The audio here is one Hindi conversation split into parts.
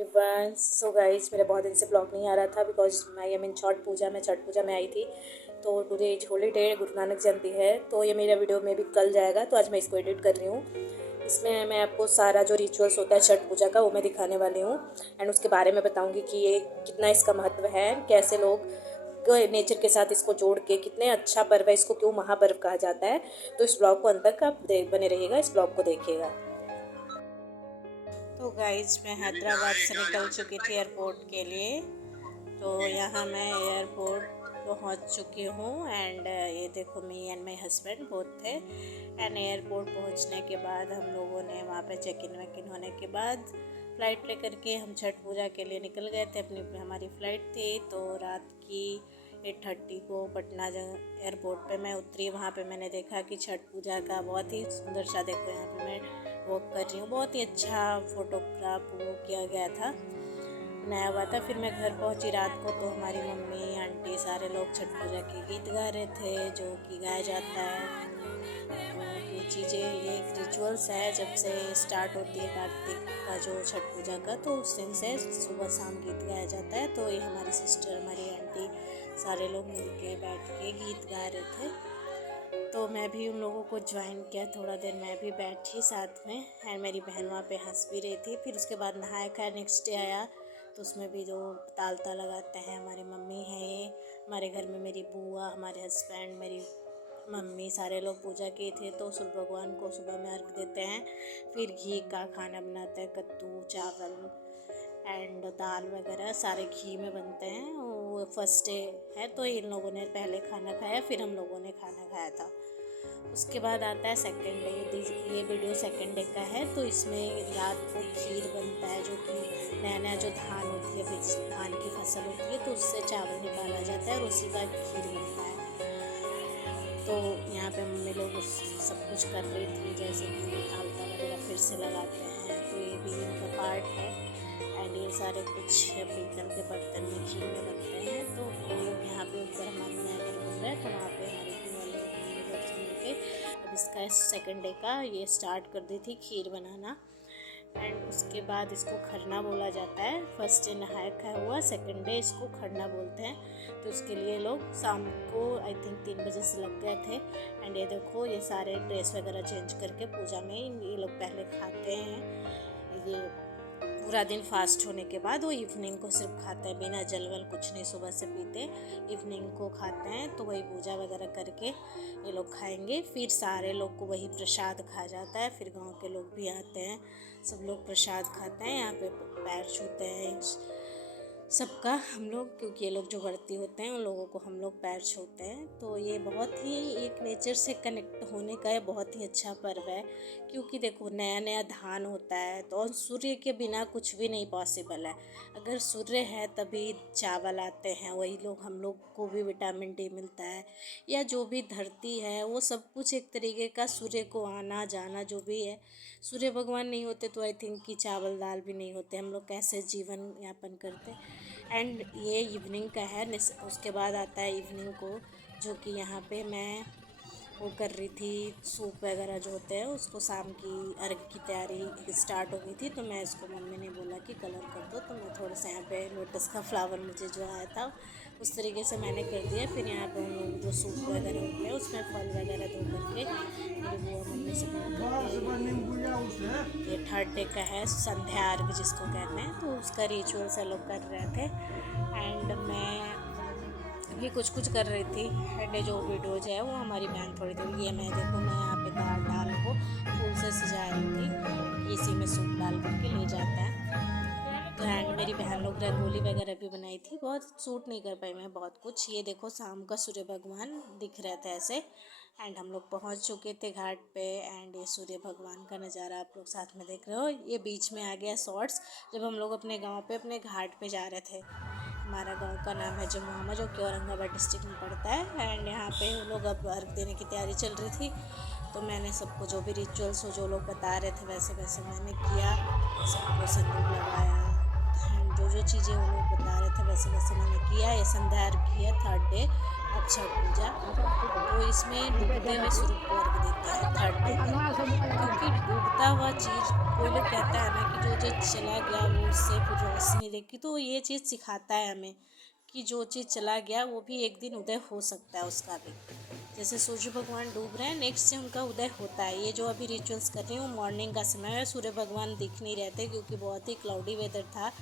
एवरीवन। सो गाइज, मेरा बहुत दिन से ब्लॉग नहीं आ रहा था बिकॉज आई एम इन छठ पूजा। मैं छठ पूजा में आई थी, तो today is holiday, Guru Nanak जयंती है। तो ये मेरा वीडियो में भी कल जाएगा, तो आज मैं इसको एडिट कर रही हूँ। इसमें मैं आपको सारा जो रिचुअल्स होता है छठ पूजा का वो मैं दिखाने वाली हूँ एंड उसके बारे में बताऊँगी कि ये कितना इसका महत्व है, कैसे लोग नेचर के साथ इसको जोड़ के, कितने अच्छा पर्व है, इसको क्यों महापर्व कहा जाता है। तो इस ब्लॉग को अंत तक आप बने रहिएगा, इस ब्लॉग को देखिएगा। तो गाइज, मैं हैदराबाद से निकल चुकी थी एयरपोर्ट के लिए। तो यहाँ मैं एयरपोर्ट पहुँच चुकी हूँ एंड ये देखो, me and my husband both थे। एंड एयरपोर्ट पहुँचने के बाद हम लोगों ने वहाँ पे चेक इन होने के बाद फ़्लाइट लेकर के हम छठ पूजा के लिए निकल गए थे। हमारी फ़्लाइट थी तो रात की 8:30 को पटना एयरपोर्ट पे मैं उतरी। वहाँ पे मैंने देखा कि छठ पूजा का बहुत ही सुंदर सा, देखो यहाँ पे मैं वॉक कर रही हूँ, बहुत ही अच्छा फोटोग्राफ वो किया गया था, बनाया हुआ था। फिर मैं घर पहुँची रात को, तो हमारी मम्मी आंटी सारे लोग छठ पूजा के गीत गा रहे थे, जो कि गाया जाता है। ये चीज़ें, ये एक रिचुअल्स है, जब से स्टार्ट होती है कार्तिक का जो छठ पूजा का, तो उस दिन से सुबह शाम गीत गाया जाता है। तो ये हमारी सिस्टर, हमारी आंटी, सारे लोग मिलके बैठ के गीत गा रहे थे। तो मैं भी उन लोगों को ज्वाइन किया, थोड़ा देर मैं भी बैठी साथ में। एंड मेरी बहन वहाँ पे हंस भी रही थी। फिर उसके बाद नहाया खाया, नेक्स्ट डे आया, तो उसमें भी जो तालता लगाते हैं, हमारी मम्मी है ये, हमारे घर में मेरी बुआ, हमारे हस्बैंड, मेरी मम्मी, सारे लोग पूजा किए थे। तो सूर्य भगवान को सुबह में अर्घ देते हैं। फिर घी का खाना बनाते हैं, कद्दू, चावल एंड दाल वगैरह सारे घी में बनते हैं। वो फर्स्ट डे है, तो इन लोगों ने पहले खाना खाया, फिर हम लोगों ने खाना खाया था। उसके बाद आता है सेकंड डे। ये वीडियो सेकंड डे का है। तो इसमें रात को खीर बनता है, जो कि नया नया जो धान होती है, फिर धान की फसल होती है, तो उससे चावल निकाला जाता है और उसी का खीर बनता है। तो यहाँ पे मम्मी लोग उस सब कुछ कर रही थी, जैसे कि आलता वगैरह फिर से लगाते हैं, तो ये भी इनका पार्ट है। एंड ये सारे कुछ पीतल के बर्तन में खीर में बनते हैं। तो हम लोग यहाँ पे ऊपर हमारे नया घर बन रहा है, तो वहाँ पे हमारे घर वाले मम्मी लोग से मिलके अब इसका सेकंड डे का ये स्टार्ट कर दी थी खीर बनाना। एंड उसके बाद इसको खरना बोला जाता है। फर्स्ट डे नहाया खाया हुआ, सेकंड डे इसको खरना बोलते हैं। तो इसके लिए लोग शाम को आई थिंक 3 बजे से लग गए थे। एंड ये देखो, ये सारे ड्रेस वगैरह चेंज करके पूजा में ये लोग पहले खाते हैं। ये पूरा दिन फास्ट होने के बाद वो इवनिंग को सिर्फ खाते हैं, बिना जल वल कुछ नहीं सुबह से पीते, इवनिंग को खाते हैं। तो वही पूजा वगैरह करके ये लोग खाएंगे। फिर सारे लोग को वही प्रसाद खा जाता है। फिर गांव के लोग भी आते हैं, सब लोग प्रसाद खाते हैं, यहाँ पे पैर छूते हैं सबका हम लोग, क्योंकि ये लोग जो व्रती होते हैं उन लोगों को हम लोग पैर छूते हैं। तो ये बहुत ही एक नेचर से कनेक्ट होने का ये बहुत ही अच्छा पर्व है, क्योंकि देखो नया नया धान होता है, तो और सूर्य के बिना कुछ भी नहीं पॉसिबल है। अगर सूर्य है तभी चावल आते हैं, वही लोग हम लोग को भी विटामिन डी मिलता है, या जो भी धरती है वो सब कुछ एक तरीके का सूर्य को आना जाना जो भी है। सूर्य भगवान नहीं होते तो आई थिंक कि चावल दाल भी नहीं होते, हम लोग कैसे जीवन यापन करते। एंड ये इवनिंग का है। उसके बाद आता है इवनिंग को, जो कि यहाँ पे मैं वो कर रही थी, सूप वगैरह जो होते हैं उसको, शाम की अर्घ की तैयारी स्टार्ट हो गई थी। तो मैं इसको, मम्मी ने बोला कि कलर कर दो, तो मैं थोड़ा सा यहाँ पे लोटस का फ्लावर मुझे जो आया था उस तरीके से मैंने कर दिया। फिर यहाँ पे हम लोग जो सूप वगैरह होते हैं उसमें फल वगैरह धो करके मेरी वो मम्मी से ये थर्ड डे का है, संध्या अर्घ जिसको कहते हैं, तो उसका रिचुअल से लोग कर रहे थे। एंड मैं भी कुछ कर रही थी। एंड जो वीडियोज है वो हमारी बहन थोड़ी देर, ये मैं देखो, मैं यहाँ पे दाल को फूल से सजा रही थी, इसी में सूप डाल करके ले जाते हैं। तो एंड मेरी बहन लोग रंगोली वगैरह भी बनाई थी, बहुत शूट नहीं कर पाई मैं बहुत कुछ। ये देखो, शाम का सूर्य भगवान दिख रहे थे ऐसे। एंड हम लोग पहुँच चुके थे घाट पे। एंड ये सूर्य भगवान का नज़ारा आप लोग साथ में देख रहे हो। ये बीच में आ गया शॉर्ट्स, जब हम लोग अपने गाँव पे अपने घाट पे जा रहे थे। हमारा गांव का नाम है जमुआमा, जो कि औरंगाबाद डिस्ट्रिक्ट में पड़ता है। एंड यहाँ पे लोग अब अर्घ देने की तैयारी चल रही थी, तो मैंने सबको जो भी रिचुअल्स हो, जो लोग बता रहे थे वैसे वैसे मैंने किया, सबको सिंदूर लगाया। जो जो चीज़ें वो लोग बता रहे थे वैसे वैसे मैंने किया। ये संध्या अर्घ किया थर्ड डे, अब छठ पूजा, तो इसमें डूबते हुए सूरज को अर्घ देते हैं थर्ड डे में, क्योंकि डूबता हुआ चीज़, कोई लोग कहता है ना कि जो चीज़ चला गया वो उससे फिर रोशनी देखी, तो ये चीज़ सिखाता है हमें कि जो चीज़ चला गया वो भी एक दिन उदय हो सकता है उसका भी। जैसे सूर्य भगवान डूब रहे हैं, नेक्स्ट से उनका उदय होता है। ये जो अभी रिचुअल्स कर रही हूँ मॉर्निंग का समय है, सूर्य भगवान दिख नहीं रहते क्योंकि बहुत ही क्लाउडी वेदर था,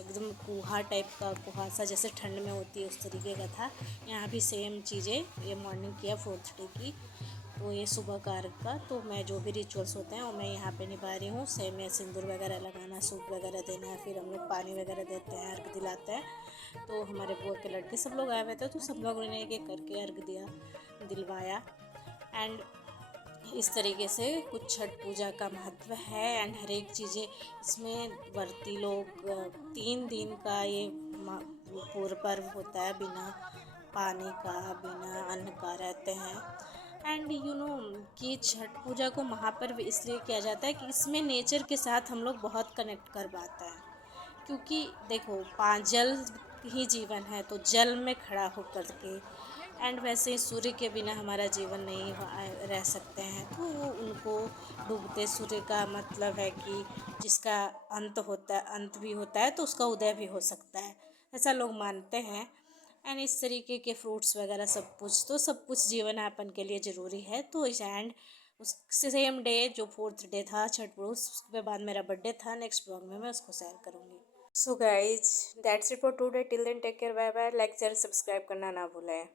एकदम कुहा टाइप का, कुहासा जैसे ठंड में होती है उस तरीके का था। यहाँ भी सेम चीज़ें ये मॉर्निंग किया फोर्थ डे की, तो ये सुबह का अर्घ का, तो मैं जो भी रिचुअल्स होते हैं वो मैं यहाँ पे निभा रही हूँ। सेम है, सिंदूर वगैरह लगाना, सूप वगैरह देना है, फिर हम लोग पानी वगैरह देते हैं, अर्घ दिलाते हैं। तो हमारे बुआ के लड़के सब लोग आए हुए थे, तो सब लोगों ने एक एक करके अर्घ दिया, दिलवाया। एंड इस तरीके से कुछ छठ पूजा का महत्व है। एंड हर एक चीज़ें इसमें व्रती लोग 3 दिन का ये पूर्व पर्व होता है, बिना पानी का, बिना अन्न का रहते हैं। एंड यू नो कि छठ पूजा को महापर्व इसलिए किया जाता है कि इसमें नेचर के साथ हम लोग बहुत कनेक्ट कर पाते हैं, क्योंकि देखो जल ही जीवन है, तो जल में खड़ा होकर के, एंड वैसे ही सूर्य के बिना हमारा जीवन नहीं रह सकते हैं, तो वो उनको डूबते सूर्य का मतलब है कि जिसका अंत होता है, अंत भी होता है तो उसका उदय भी हो सकता है, ऐसा लोग मानते हैं। एंड इस तरीके के फ्रूट्स वगैरह सब कुछ, तो सब कुछ जीवन यापन के लिए ज़रूरी है। तो इस एंड उस सेम डे जो फोर्थ डे था छठ पूजा, उसके बाद मेरा बर्थडे था, नेक्स्ट ब्लॉग में मैं उसको शेयर करूँगी। So guys that's it for today, till then take care, bye bye, like share subscribe करना ना भूलें।